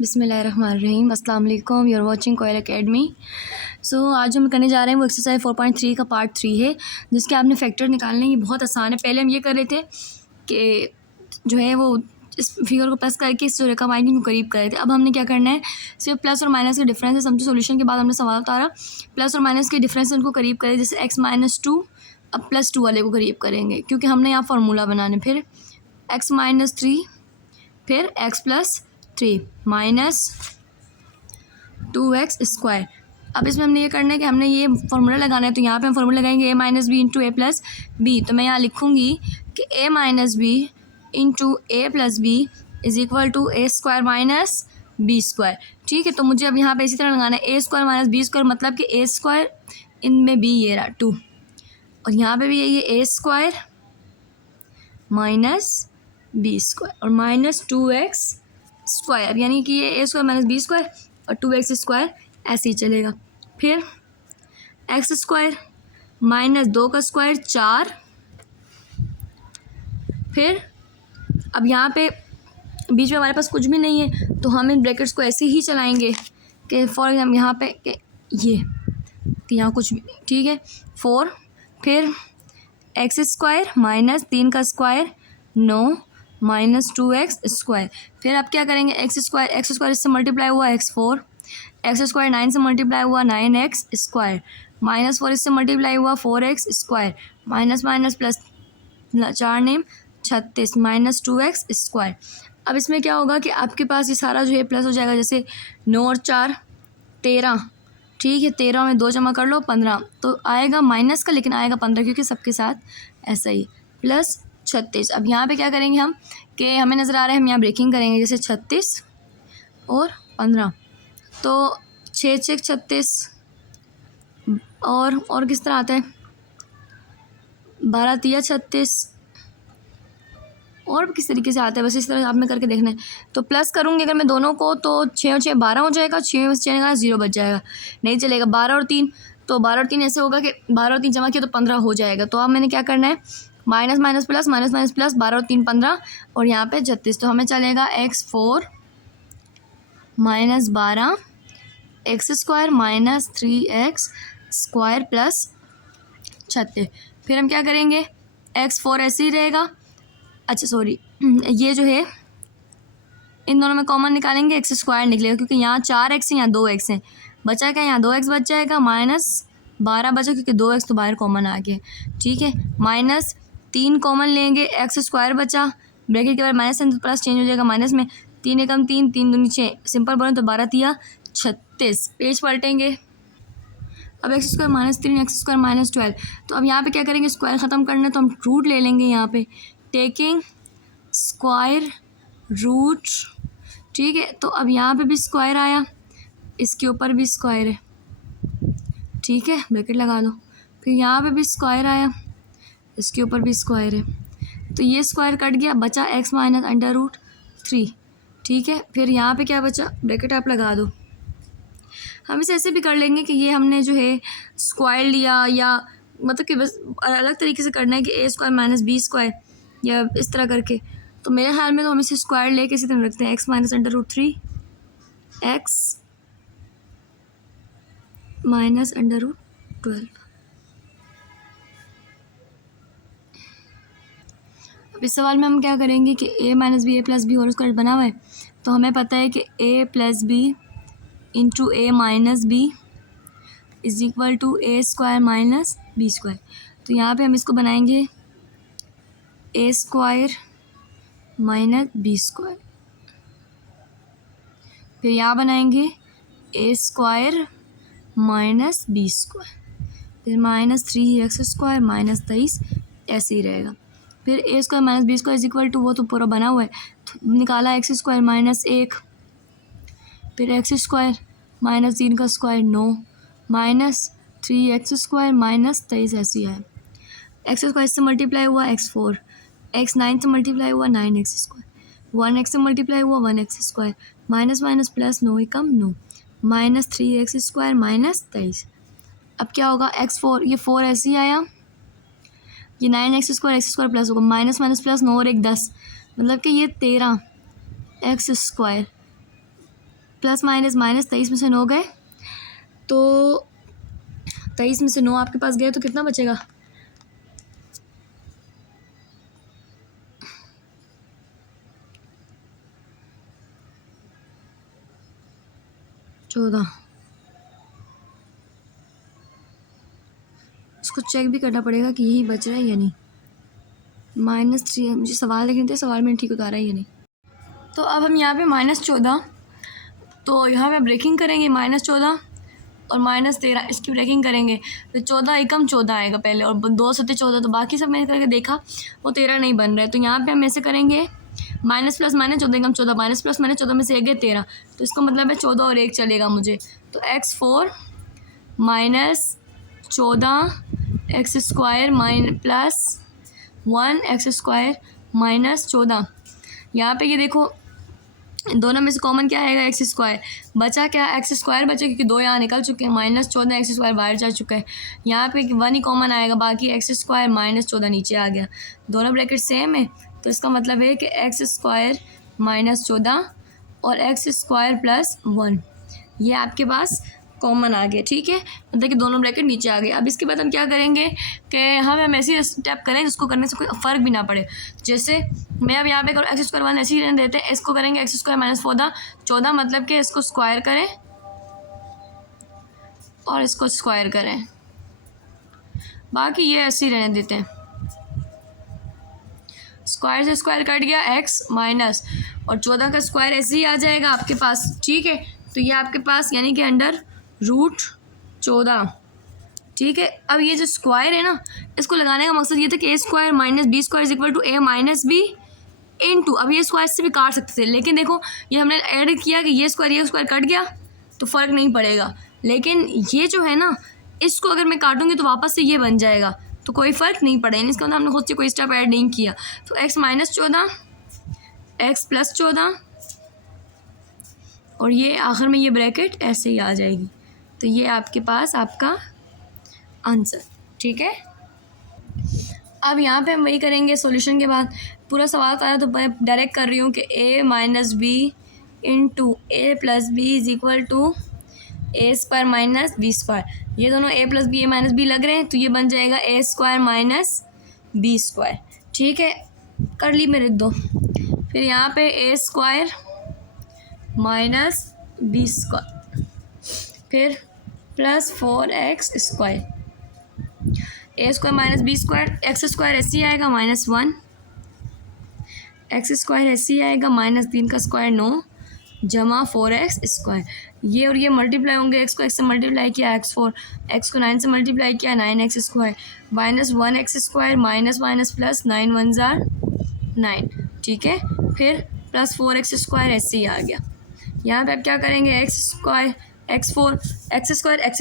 बिस्मिल्लाहिर्रहमानिर्रहीम। अस्सलाम वालेकुम। You are watching Koyal Academy. आज हम करने जा रहे हैं वो एक्सरसाइज 4.3 का पार्ट 3 है, जिसके आपने फैक्टर निकालने ये बहुत आसान है। पहले हम ये कर रहे थे कि जो है वो इस फिगर को प्लस करके इस जो रकम आएगी को करीब कर रहे थे। अब हमने क्या करना है, सिर्फ प्लस और माइनस के डिफरेंस है। समझो सोल्यूशन के बाद हमने सवाल उतारा, प्लस और माइनस के डिफरेंस उनको करीब करें। जैसे x-2 अब +2 वाले को करीब करेंगे, क्योंकि हमने यहाँ फार्मूला बनाने। फिर x-3, फिर x+3 -2x²। अब इसमें हमने ये करना है कि हमने ये फार्मूला लगाना है, तो यहाँ पे हम फार्मूला लगाएंगे a - b into a plus B. तो मैं यहाँ लिखूँगी कि a - b into a plus B is equal to a² minus b²। ठीक है, तो मुझे अब यहाँ पे इसी तरह लगाना है a² माइनस b², मतलब कि a² इनमें b ये रहा 2, और यहाँ पे भी ये a² माइनस b² और माइनस 2x², यानी कि ये a² माइनस b² और 2x² ऐसे ही चलेगा। फिर x² माइनस 2 का स्क्वायर 4। फिर अब यहाँ पे बीच में हमारे पास कुछ भी नहीं है, तो हम इन ब्रैकेट्स को ऐसे ही चलाएंगे कि फॉर एग्जाम्पल यहाँ पे कि ये कि यहाँ कुछ भी नहीं। ठीक है, 4। फिर x² माइनस 3 का स्क्वायर 9 माइनस 2x²। फिर आप क्या करेंगे, x² इससे मल्टीप्लाई हुआ x4, x² 9 से मल्टीप्लाई हुआ 9x², -4 इससे मल्टीप्लाई हुआ 4x², minus minus plus 4 name 36 minus 2x²। अब इसमें क्या होगा कि आपके पास ये सारा जो है प्लस हो जाएगा। जैसे 9 और 4 13। ठीक है, 13 में 2 जमा कर लो 15, तो आएगा माइनस का, लेकिन आएगा 15 क्योंकि सबके साथ ऐसा ही प्लस 36। अब यहाँ पे क्या करेंगे हम कि हमें नज़र आ रहा है, हम यहाँ ब्रेकिंग करेंगे। जैसे 36 और 15, तो 6 6 36, और किस तरह आता है 12 3 36, और भी किस तरीके से आता है, बस इस तरह आपने करके देखना है। तो प्लस करूँगी अगर मैं दोनों को, तो 6 और 6 12 हो जाएगा, 6 में से 0 बच जाएगा, नहीं चलेगा। 12 और 3, तो 12 और 3 ऐसे होगा कि 12 और 3 जमा किया तो 15 हो जाएगा। तो अब मैंने क्या करना है, minus minus plus, minus minus plus, 12 और 3 15, और यहाँ पे 36। तो हमें चलेगा x4 minus 12 x² minus 3x² plus 36। फिर हम क्या करेंगे, x4 ऐसे ही रहेगा। अच्छा सॉरी, ये जो है इन दोनों में कॉमन निकालेंगे, x² निकलेगा, क्योंकि यहाँ 4x है, यहाँ 2x है। बचा क्या, यहाँ 2x बच जाएगा, माइनस 12 बचा क्योंकि 2x तो बाहर कॉमन आ गया। ठीक है, माइनस 3 कॉमन लेंगे, x² बचा, ब्रैकेट के बाद माइनस है तो प्लस चेंज हो जाएगा माइनस में। 3 एकम 3, 3 दूनी 6, सिंपल बोलें तो 12 तिया 36। पेज पलटेंगे। अब x² माइनस 3 x² माइनस 12। तो अब यहाँ पे क्या करेंगे, स्क्वायर ख़त्म करना है तो हम रूट ले लेंगे यहाँ पे, टेकिंग स्क्वायर रूट। ठीक है, तो अब यहाँ पे भी स्क्वायर आया, इसके ऊपर भी स्क्वायर है। ठीक है, ब्रैकेट लगा दो। फिर यहाँ पे भी स्क्वायर आया, इसके ऊपर भी स्क्वायर है, तो ये स्क्वायर कट गया, बचा x माइनस √3। ठीक है, फिर यहाँ पे क्या बचा, ब्रैकेट आप लगा दो। हम इसे ऐसे भी कर लेंगे कि ये हमने जो है स्क्वायर लिया, या मतलब कि बस अलग तरीके से करना है कि a² माइनस b², या इस तरह करके। तो मेरे ख्याल में तो हम इसे स्क्वायर लेके इसी तरह रखते हैं, x माइनस √3 x माइनस √12। अब इस सवाल में हम क्या करेंगे कि a minus B, a plus B whole square बना हुआ है, तो हमें पता है कि a plus B into a minus B is equal to a² minus b²। तो यहाँ पे हम इसको बनाएंगे a² माइनस b²। फिर यहाँ बनाएंगे a² माइनस b², फिर माइनस 3x² माइनस 23, ऐसे ही रहेगा। फिर a² minus b² is equal to, वो तो पूरा बना हुआ है, तो निकाला x² माइनस 1, फिर x² माइनस 3 का स्क्वायर 9 माइनस 3x² माइनस 23, ऐसे ही है। x² से मल्टीप्लाई हुआ x4, x 9 से मल्टीप्लाई हुआ 9x², 1x से मल्टीप्लाई हुआ 1x², माइनस माइनस प्लस 9 एकम 9, माइनस 3x² माइनस 23। अब क्या होगा, x4 ये 4 ऐसे ही आया, ये 9x² प्लस होगा, माइनस माइनस प्लस 9 और 1 10, मतलब कि ये 13x²। प्लस माइनस माइनस 23 में से 9 गए, तो 23 में से 9 आपके पास गए तो कितना बचेगा? 14। इसको चेक भी करना पड़ेगा कि यही बच रहा है या नहीं। -3 मुझे सवाल लिखने थे, सवाल मैंने ठीक उतारा है या नहीं। तो अब हम यहाँ पे -14, तो यहाँ पे ब्रेकिंग करेंगे -14 और -13 इसकी ब्रेकिंग करेंगे तो 14 एकम 14 आएगा पहले, और 2 सत्ते 14, तो बाकी सब मैंने करके देखा वो 13 नहीं बन रहा है। तो यहाँ पे हम ऐसे करेंगे माइनस प्लस माइनस 14 एकम 14, माइनस प्लस माइनस 14 में से 1 गए 13, तो इसका मतलब है 14 और 1 चलेगा मुझे। तो x4 -14 X square plus 1 x square -14। यहाँ पे ये देखो दोनों में से कॉमन क्या आएगा? X square. बचा क्या? एक्स स्क्वायर बचा, क्योंकि 2 यहाँ निकल चुके हैं, -14 एक्स स्क्वायर बाहर जा चुका है। यहाँ पे 1 ही कॉमन आएगा, बाकी एक्स स्क्वायर -14 नीचे आ गया। दोनों ब्रैकेट सेम है, तो इसका मतलब है कि एक्स स्क्वायर -14 और एक्स स्क्वायर प्लस 1 ये आपके पास कॉमन आ गया। ठीक है, मतलब कि दोनों ब्रैकेट नीचे आ गए। अब इसके बाद हम क्या करेंगे कि हम ऐसे स्टेप करें जिसको करने से कोई फ़र्क भी ना पड़े। जैसे मैं अब यहाँ पे करूँ एक्स स्क्वायर 1 ऐसे ही रहने देते हैं, इसको करेंगे एक्स स्क्वायर -14 मतलब कि इसको स्क्वायर करें और इसको स्क्वायर करें, बाकी ये ऐसे ही रहने देते हैं। स्क्वायर से स्क्वायर कट गया एक्स माइनस, और 14 का स्क्वायर ऐसे ही आ जाएगा आपके पास। ठीक है, तो ये आपके पास यानी कि अंडर √14। ठीक है, अब ये जो स्क्वायर है ना, इसको लगाने का मकसद ये था कि a square minus B square is equal to a minus B into, अब ये स्क्वायर से भी काट सकते थे, लेकिन देखो ये हमने ऐड किया कि ये स्क्वायर कट गया तो फ़र्क नहीं पड़ेगा, लेकिन ये जो है ना इसको अगर मैं काटूंगी तो वापस से ये बन जाएगा, तो कोई फ़र्क नहीं पड़ेगा। इसका मतलब हमने खुद से कोई स्टेप ऐड नहीं किया। तो x -14 x + 14 और ये आखिर में ये ब्रैकेट ऐसे ही आ जाएगी। तो ये आपके पास आपका आंसर। ठीक है, अब यहाँ पे हम वही करेंगे सॉल्यूशन के बाद। पूरा सवाल आया तो मैं डायरेक्ट कर रही हूँ कि a - b into a + b is equal to a square minus b square. ये दोनों a + b a - b लग रहे हैं, तो ये बन जाएगा a square minus b square. ठीक है, कर ली मैं, लिख दो। फिर यहाँ पे a square minus b square, फिर plus 4x square, a square minus b square, X square ऐसे ही आएगा -1, एक्स स्क्वायर ऐसे ही आएगा -3 का स्क्वायर 9 जमा 4x स्क्वायर। ये और ये मल्टीप्लाई होंगे, x को x से मल्टीप्लाई किया x4, x को 9 से मल्टीप्लाई किया 9x square, -1x square minus minus plus 9 1 jar 9। ठीक है, फिर प्लस 4x स्क्वायर ऐसे ही आ गया। यहाँ पे आप क्या करेंगे? x square x4 x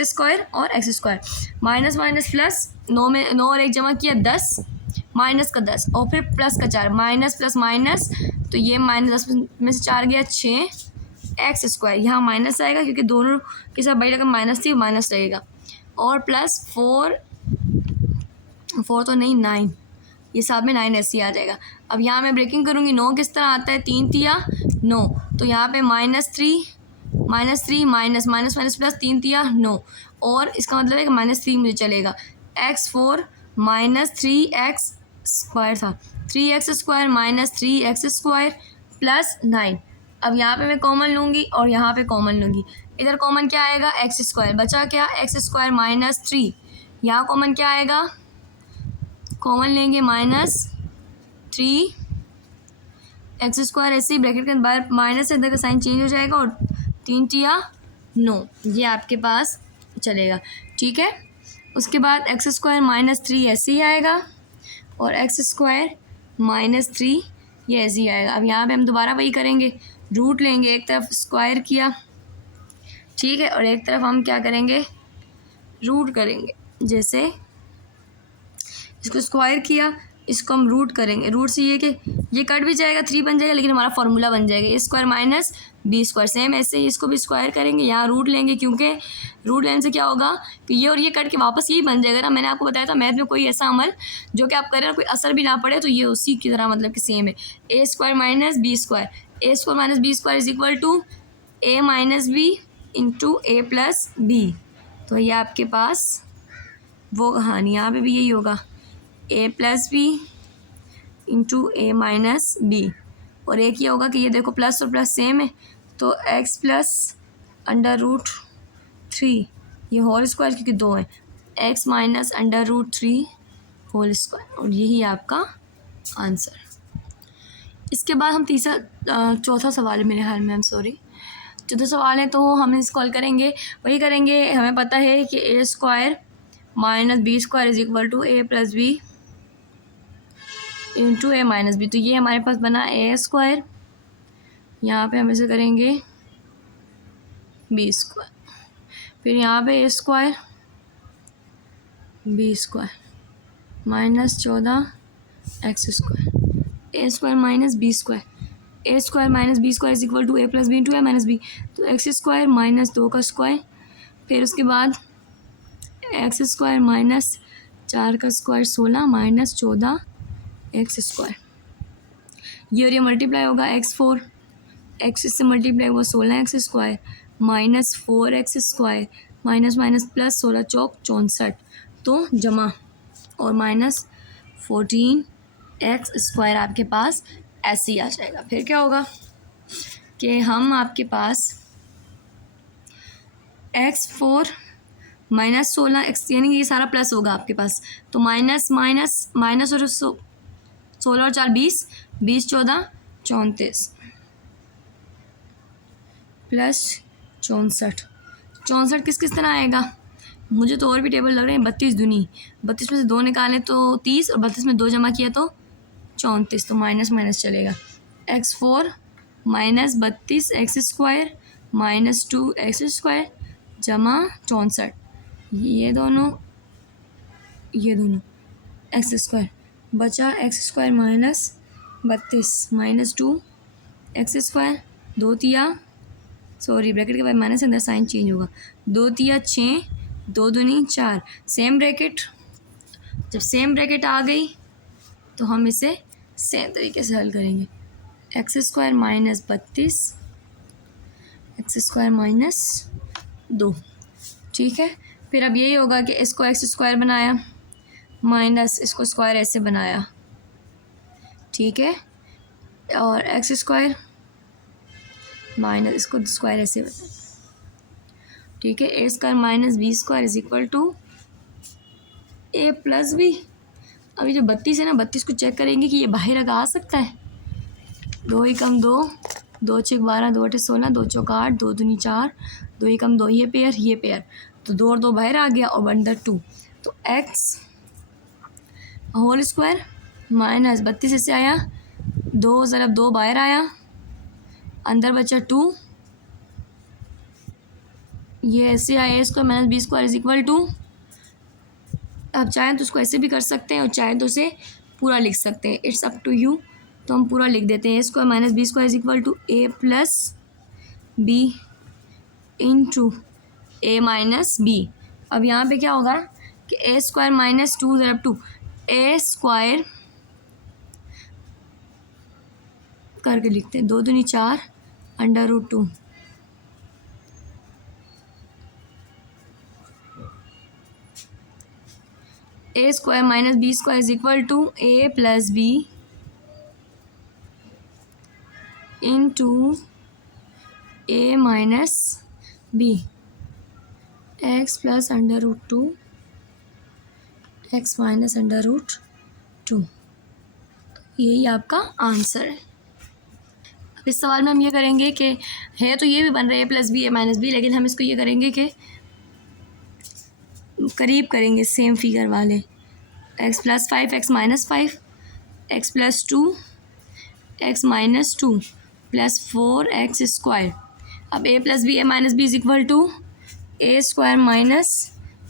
square और x square, minus minus plus 9 में 9 और 1 जमा किया 10, माइनस का 10 और फिर प्लस का 4, माइनस प्लस माइनस, तो ये -10 में से 4 गया 6 एक्स स्क्वायर, यहाँ माइनस आएगा क्योंकि दोनों के साथ बड़ी रकम माइनस थी, माइनस रहेगा, और प्लस 4 तो नहीं 9, ये साथ में 9 ऐसे ही आ जाएगा। अब यहाँ मैं ब्रेकिंग करूँगी, 9 किस तरह आता है? 3 तिया 9, तो यहाँ पे -3 माइनस माइनस प्लस 3 तिया 9, और इसका मतलब है कि -3 मुझे चलेगा। x4 -3x स्क्वायर था, 3x square minus 3x square plus 9। अब यहाँ पे मैं कॉमन लूँगी और यहाँ पे कॉमन लूँगी, इधर कॉमन क्या आएगा? एक्स स्क्वायर, बचा क्या? एक्स स्क्वायर -3, यहाँ कॉमन क्या आएगा? कॉमन लेंगे -3 एक्स स्क्वायर, ऐसे ही ब्रैकेट के बाहर माइनस है, इधर का साइन चेंज हो जाएगा, और 3 तिया 9 ये आपके पास चलेगा। ठीक है, उसके बाद एक्स स्क्वायर -3 ऐसे ही आएगा, और एक्स स्क्वायर -3 ये ऐसे ही आएगा। अब यहाँ पे हम दोबारा वही करेंगे, रूट लेंगे, एक तरफ स्क्वायर किया, ठीक है, और एक तरफ हम क्या करेंगे? रूट करेंगे। जैसे इसको स्क्वायर किया, इसको हम रूट करेंगे, रूट से ये कि ये कट भी जाएगा, 3 बन जाएगा, लेकिन हमारा फॉर्मूला बन जाएगा a square minus b square. Same ऐसे ही इसको भी स्क्वायर करेंगे, यहाँ रूट लेंगे, क्योंकि रूट लेने से क्या होगा कि ये और ये कट के वापस यही बन जाएगा ना। मैंने आपको बताया था मैथ में कोई ऐसा अमल जो कि आप करें और कोई असर भी ना पड़े, तो ये उसी की तरह मतलब कि सेम है। a square minus b square, a square minus b square is equal to A minus B into A plus B. तो ये आपके पास वो कहानी, यहाँ पे भी यही होगा, ए plus B into A minus B. और एक ये होगा कि ये देखो प्लस और प्लस सेम है, तो एक्स प्लस अंडर रूट 3 ये होल स्क्वायर क्योंकि 2 है, x minus under root 3 whole square. और यही आपका आंसर। इसके बाद हम चौथा सवाल है मेरे ख्याल में, हम सॉरी चौथा सवाल है, तो हम इस कॉल करेंगे, वही करेंगे। हमें पता है कि A square minus B square is equal to A plus B into A minus B. तो ये हमारे पास बना ए स्क्वायर, यहाँ पे हम इसे करेंगे बी स्क्वायर, फिर यहाँ पे A square B square minus 14 X square, A square minus B square, A square minus B square is equal to A plus B into A minus B. तो एक्स स्क्वायर माइनस 2 का square, फिर उसके बाद x square minus 4 का square 16 minus 14 X square. ये और ये multiply होगा x4, एक्स इससे मल्टीप्लाई हुआ 16 x square minus 4 X square minus minus plus 16 चौक 64, तो जमा और माइनस 14 एक्स स्क्वायर आपके पास ऐसे ही आ जाएगा। फिर क्या होगा कि हम आपके पास x4 माइनस 16 एक्स, यानी ये सारा प्लस होगा आपके पास, तो माइनस माइनस माइनस और 16 और 4 20, 20 14 34 प्लस 64 किस किस तरह आएगा, मुझे तो और भी टेबल लग रहे हैं। 32 दूनी 32 में से 2 निकालें तो 30 और 32 में 2 जमा किया तो 34, तो माइनस माइनस चलेगा। x4 minus 32 X square minus 2 x square जमा 64, ये दोनों एक्स स्क्वायर बचा, x square minus 32 minus 2 x square, 2 तिया सॉरी ब्रैकेट के बाद माइनस अंदर साइन चेंज होगा, 2 तिया 6 2 दूनी 4, सेम ब्रैकेट। जब सेम ब्रैकेट आ गई तो हम इसे सेम तरीके से हल करेंगे, X square minus 32 X square minus 2, ठीक है। फिर अब यही होगा कि इसको एक्स स्क्वायर बनाया माइनस इसको स्क्वायर ऐसे बनाया, ठीक है, और एक्स स्क्वायर माइनस इसको स्क्वायर ऐसे बनाया, ठीक है। A square minus B square is equal to A plus B. अभी जो 32 है ना, 32 को चेक करेंगे कि ये बाहर आ सकता है, 2 एकम 2 2 6 12 2 8 16 2 चौक 8 2 दूनी 4 2 एकम 2, ये पेयर तो 2 और 2 बाहर आ गया और अंडर 2, तो एक्स होल स्क्वायर माइनस 32 इससे आया 2 ज़रब 2 बाहर आया, अंदर बचा 2, ये ऐसे आया A square minus B square is equal to, आप चाहें तो उसको ऐसे भी कर सकते हैं और चाहें तो उसे पूरा लिख सकते हैं, इट्स अप टू यू। तो हम पूरा लिख देते हैं, A square minus B square is equal to A plus B into A minus B. अब यहाँ पे क्या होगा कि ए स्क्वायर माइनस 2 ज़रब 2, ए स्क्वायर करके लिखते हैं, 2 दूनी 4 under root 2, A square minus B square is equal to A plus B into A minus B, X plus under root 2 X minus under root 2, यही आपका आंसर है। अब इस सवाल में हम ये करेंगे कि है तो ये भी बन रहा है A plus B A minus B, लेकिन हम इसको ये करेंगे कि करीब करेंगे सेम फिगर वाले, X plus 5 X minus 5 X plus 2 X minus 2 plus 4 X square. अब A plus B A minus B is equal to A square minus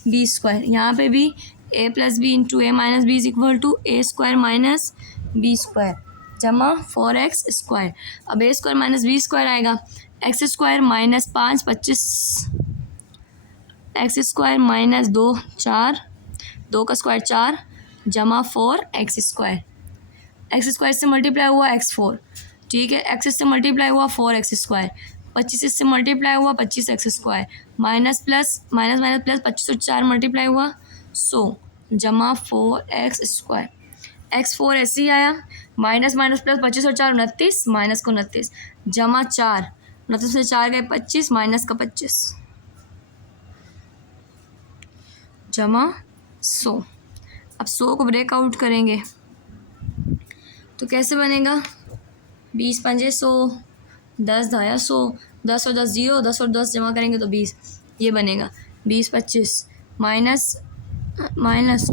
B square, यहाँ पे भी A plus B into A minus B is equal to A square minus B square जमा 4 X square. अब A square minus B square आएगा, x square minus 5 25 x square minus 2 4 2 का square 4 जमा 4 X square, X square से multiply हुआ x4, ठीक है, x से मल्टीप्लाई हुआ 4 एक्स स्क्वायर, 25 इससे मल्टीप्लाई हुआ 25 x square minus plus minus minus plus 25 और 4 मल्टीप्लाई हुआ 100 जमा 4 एक्स स्क्वायर एक्स 4 ऐसे ही आया माइनस माइनस प्लस 25 और 4 29 माइनस को 29 जमा 4 29 से 4 गए 25 माइनस का 25 जमा 100। अब 100 को ब्रेकआउट करेंगे तो कैसे बनेगा 20 पंजे 100 10 दाया 100 10 और 10 0 10 और 10 जमा करेंगे तो 20 ये बनेगा 20 25 माइनस माइनस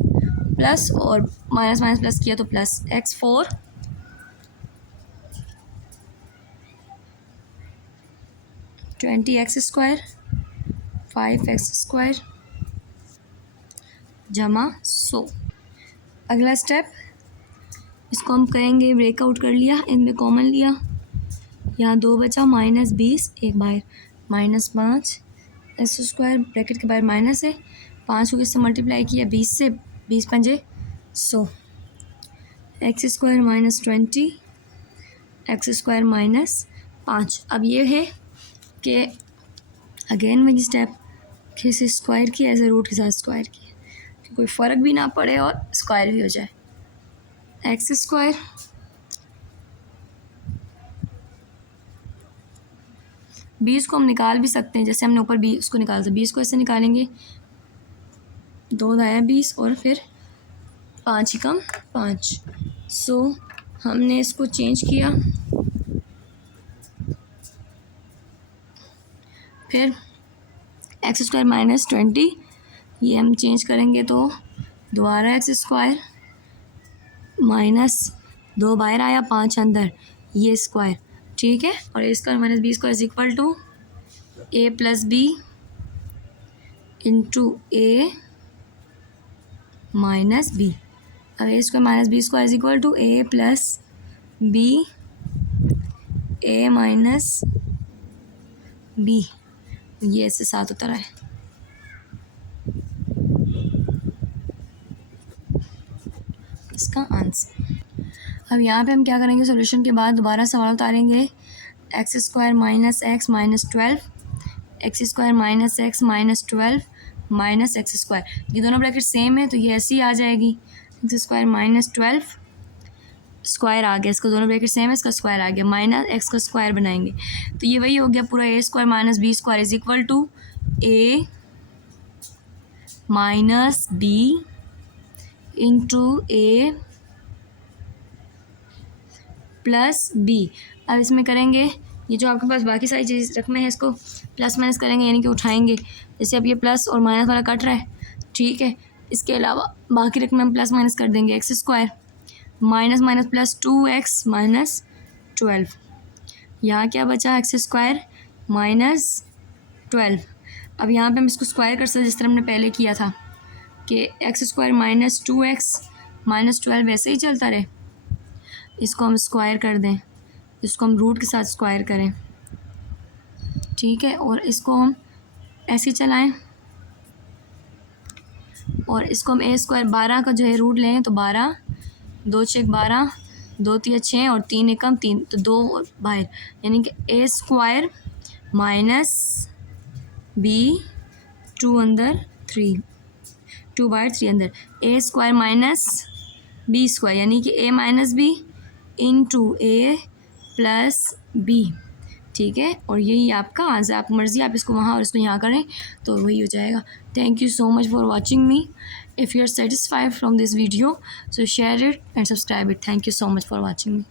प्लस और माइनस माइनस प्लस किया तो plus x 4 20 x square 5 x square जमा 100। अगला स्टेप इसको हम करेंगे ब्रेकआउट कर लिया इनमें कॉमन लिया यहाँ 2 बचा माइनस 20 एक बाहर माइनस 5 एक्स स्क्वायर ब्रैकेट के बाहर माइनस है 5 को किससे मल्टीप्लाई किया 20 से 20 पंजे 100 x square minus 20 x square minus 5। अब ये है कि अगेन वही स्टेप कि इसे स्क्वायर किया एज ए रूट के साथ स्क्वायर किया कि कोई फ़र्क भी ना पड़े और स्क्वायर भी हो जाए एक्स स्क्वायर बीस को हम निकाल भी सकते हैं जैसे हमने ऊपर 20 को निकाला था 20 को ऐसे निकालेंगे 2 आया 20 और फिर 5 ही कम 5 सो हमने इसको चेंज किया फिर एक्स स्क्वायर माइनस 20 ये हम चेंज करेंगे तो दोबारा एक्स स्क्वायर माइनस 2 बाहर आया 5 अंदर ये स्क्वायर ठीक है और A square minus B square is equal to A plus B into A minus B. अब A square minus B square is equal to A plus B A minus B ये इससे 7 उतर आए। इसका आंसर अब यहाँ पे हम क्या करेंगे सॉल्यूशन के बाद दोबारा सवाल उतारेंगे X square minus X minus 12 X square minus X minus 12 minus X square ये दोनों ब्रैकेट सेम है तो ये ऐसी आ जाएगी एक्स स्क्वायर माइनस 12 स्क्वायर आ गया इसका दोनों ब्रैकेट सेम है इसका स्क्वायर आ गया माइनस एक्स का स्क्वायर बनाएंगे तो ये वही हो गया पूरा A square minus B square is equal to A minus B into A plus B. अब इसमें करेंगे ये जो आपके पास बाकी सारी चीज़ रकमें हैं इसको प्लस माइनस करेंगे यानी कि उठाएंगे जैसे अब ये प्लस और माइनस वाला कट रहा है ठीक है इसके अलावा बाकी रकमें हम प्लस माइनस कर देंगे x square minus minus plus 2x minus 12 यहाँ क्या बचा एक्स स्क्वायर माइनस 12। अब यहाँ पे हम इसको स्क्वायर कर सकते जिस तरह हमने पहले किया था कि x square minus 2x minus 12 वैसे ही चलता रहे इसको हम स्क्वायर कर दें इसको हम रूट के साथ स्क्वायर करें ठीक है और इसको हम ऐसे चलाएं और इसको हम ए स्क्वायर 12 का जो है रूट लें तो 12 2 6 12 2 3 6 और 3 एकम 3 तो 2 बाहर यानी कि ए स्क्वायर माइनस बी 2 अंदर 3 2 बाहर 3 अंदर ए स्क्वायर माइनस बी स्क्वायर यानी कि ए माइनस बी इंटू ए प्लस बी ठीक है और यही आपका आंसर आप मर्ज़ी आप इसको वहाँ और इसको यहाँ करें तो वही हो जाएगा। Thank you so much for watching me if you are satisfied from this video so share it and subscribe it. Thank you so much for watching me.